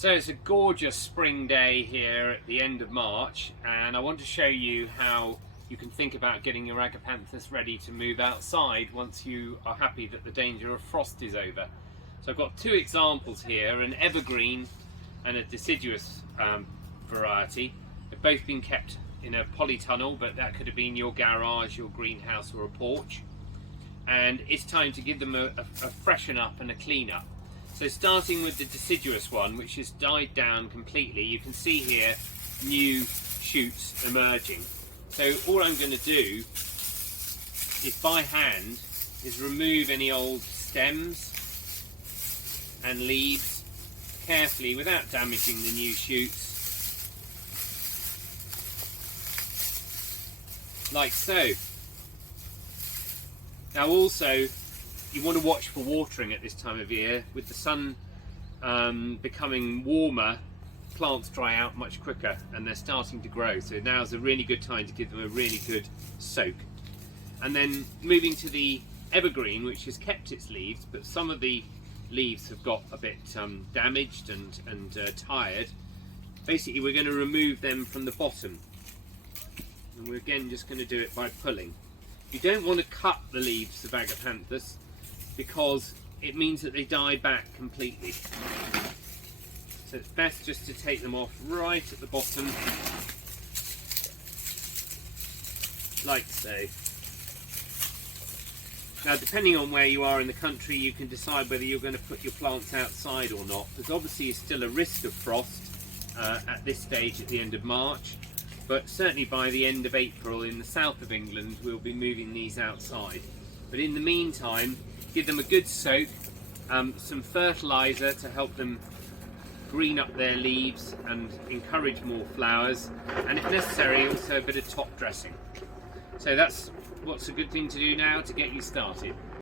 So it's a gorgeous spring day here at the end of March, and I want to show you how you can think about getting your Agapanthus ready to move outside once you are happy that the danger of frost is over. So I've got two examples here, an evergreen and a deciduous variety. They've both been kept in a polytunnel, but that could have been your garage, your greenhouse or a porch. And it's time to give them a freshen up and a clean up. So starting with the deciduous one, which has died down completely, you can see here new shoots emerging. So all I'm going to do is by hand is remove any old stems and leaves carefully without damaging the new shoots, like so. Now also, you want to watch for watering at this time of year. With the sun becoming warmer, plants dry out much quicker and they're starting to grow. So now's a really good time to give them a really good soak. And then moving to the evergreen, which has kept its leaves, but some of the leaves have got a bit damaged and tired. Basically, we're going to remove them from the bottom. And we're again just going to do it by pulling. You don't want to cut the leaves of Agapanthus, because it means that they die back completely. So it's best just to take them off right at the bottom, like so. Now, depending on where you are in the country, you can decide whether you're going to put your plants outside or not. There's obviously still a risk of frost at this stage at the end of March, but certainly by the end of April in the south of England we'll be moving these outside. But in the meantime, give them a good soak, some fertiliser to help them green up their leaves and encourage more flowers, and if necessary also a bit of top dressing. So that's what's a good thing to do now to get you started.